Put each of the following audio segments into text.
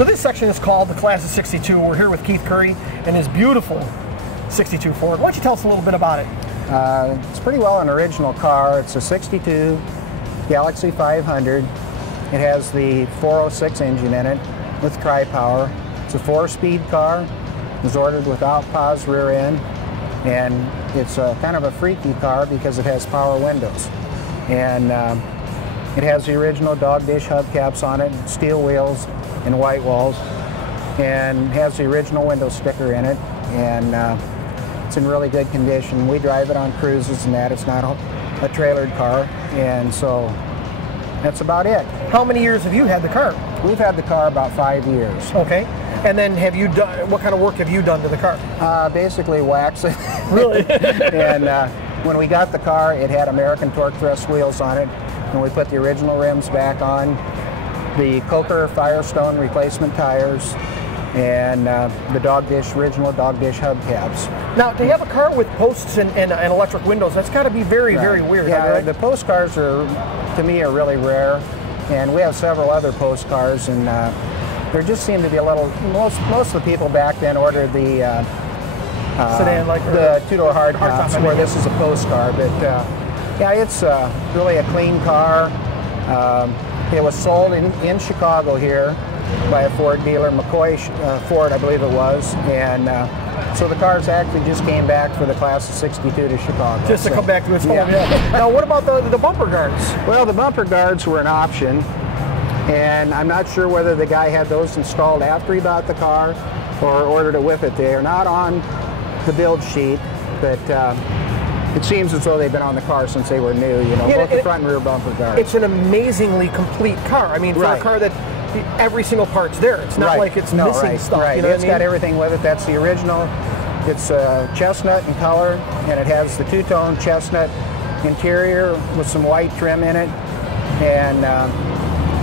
So this section is called the Class of 62. We're here with Keith Curry and his beautiful 62 Ford. Why don't you tell us a little bit about it? It's pretty well an original car. It's a 62 Galaxie 500. It has the 406 engine in it with tri-power. It's a 4-speed car. It was ordered without pause rear end, and it's kind of a freaky car because it has power windows. And it has the original dog dish hubcaps on it, steel wheels and white walls, and has the original window sticker in it, and it's in really good condition. We drive it on cruises and that. It's not a trailered car, and so that's about it. How many years have you had the car? We've had the car about 5 years. Okay. And then have you done, what kind of work have you done to the car? Basically wax it. Really? And when we got the car, it had American torque thrust wheels on it, and we put the original rims back on, the Coker Firestone replacement tires, and the original dog dish hubcaps. Now, to have a car with posts and electric windows, that's got to be very, very weird. Yeah, right? The post cars are, to me, are really rare, and we have several other post cars, and there just seemed to be a little. Most of the people back then ordered the sedan, like the two-door hardtops, where this is a post car. But yeah, it's really a clean car. It was sold in Chicago here by a Ford dealer, McCoy Ford, I believe it was, and so the cars actually just came back for the Class of 62 to Chicago. Just to come back to its home. Yeah. Now, what about the bumper guards? Well, the bumper guards were an option, and I'm not sure whether the guy had those installed after he bought the car or ordered it with it. They are not on the build sheet, but it seems as though they've been on the car since they were new, you know, both the front and rear bumper guards. It's an amazingly complete car. I mean, for a car that every single part's there. It's not like it's missing stuff. Right, you know it's got everything with it. That's the original. It's chestnut in color, and it has the two-tone chestnut interior with some white trim in it. And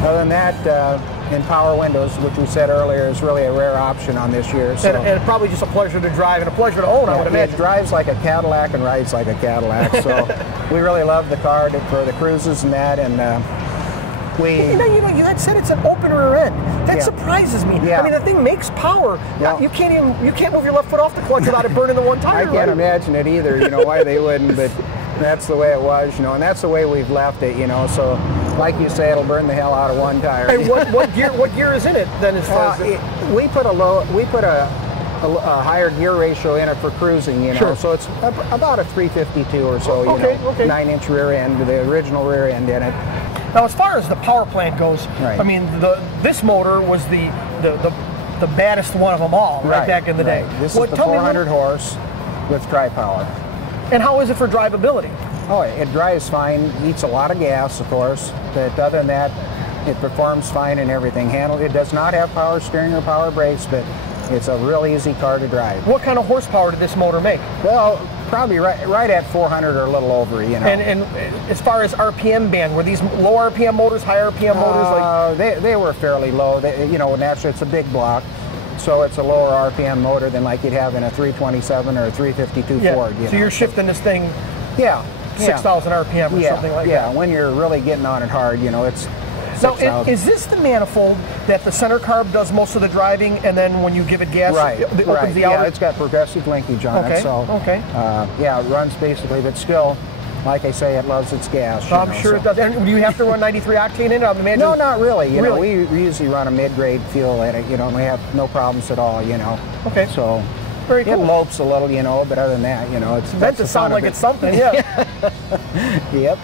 other than that, in power windows, which we said earlier is really a rare option on this year. So. And probably just a pleasure to drive and a pleasure to own, I would imagine. It drives like a Cadillac and rides like a Cadillac. So we really love the car for the cruises and that. And you had said it's an open rear end. That surprises me. I mean, the thing makes power. You can't move your left foot off the clutch without it burning the one tire. I can't imagine it either. You know why they wouldn't, but that's the way it was. You know, and that's the way we've left it. You know, so like you say, it'll burn the hell out of one tire. And what gear is in it then? As far as we put a higher gear ratio in it for cruising, you know, so it's about a 352 or so, you know, 9-inch rear end, the original rear end in it. Now, as far as the power plant goes, I mean, this motor was the baddest one of them all, back in the day. This is the 400 horse with tri-power. And how is it for drivability? Oh, it drives fine, eats a lot of gas, of course, but other than that, it performs fine and everything. It does not have power steering or power brakes, but it's a real easy car to drive. What kind of horsepower did this motor make? Well, probably right at 400 or a little over, you know. And as far as RPM band, were these low RPM motors, high RPM motors? They were fairly low. You know, naturally it's a big block, so it's a lower RPM motor than like you'd have in a 327 or a 352 Ford. So you're shifting this thing 6,000 RPM or something like that. Yeah, when you're really getting on it hard, you know, it's 6,000. Is this the manifold that the center carb does most of the driving, and then when you give it gas, it opens the outer? Yeah, it's got progressive linkage on it, so yeah, it runs basically, but still, like I say, it loves its gas. I'm sure it does. And do you have to run 93 octane in it? I imagine. No, not really. You know, we usually run a mid-grade fuel in it. You know, and we have no problems at all. You know. Okay. So. Very cool. It lopes a little, you know, but other than that, you know, it's meant to sound like it's something. Yeah. Yep.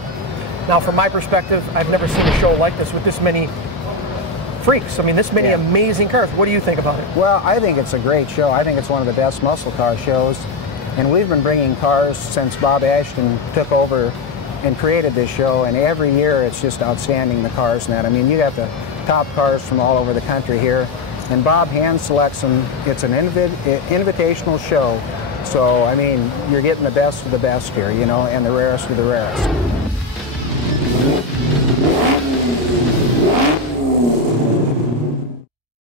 Now, from my perspective, I've never seen a show like this with this many freaks. I mean, this many amazing cars. What do you think about it? Well, I think it's a great show. I think it's one of the best muscle car shows. And we've been bringing cars since Bob Ashton took over and created this show. And every year it's just outstanding, the cars and that. I mean, you got the top cars from all over the country here. And Bob hand selects them. It's an invitational show. So, I mean, you're getting the best of the best here, you know, and the rarest of the rarest.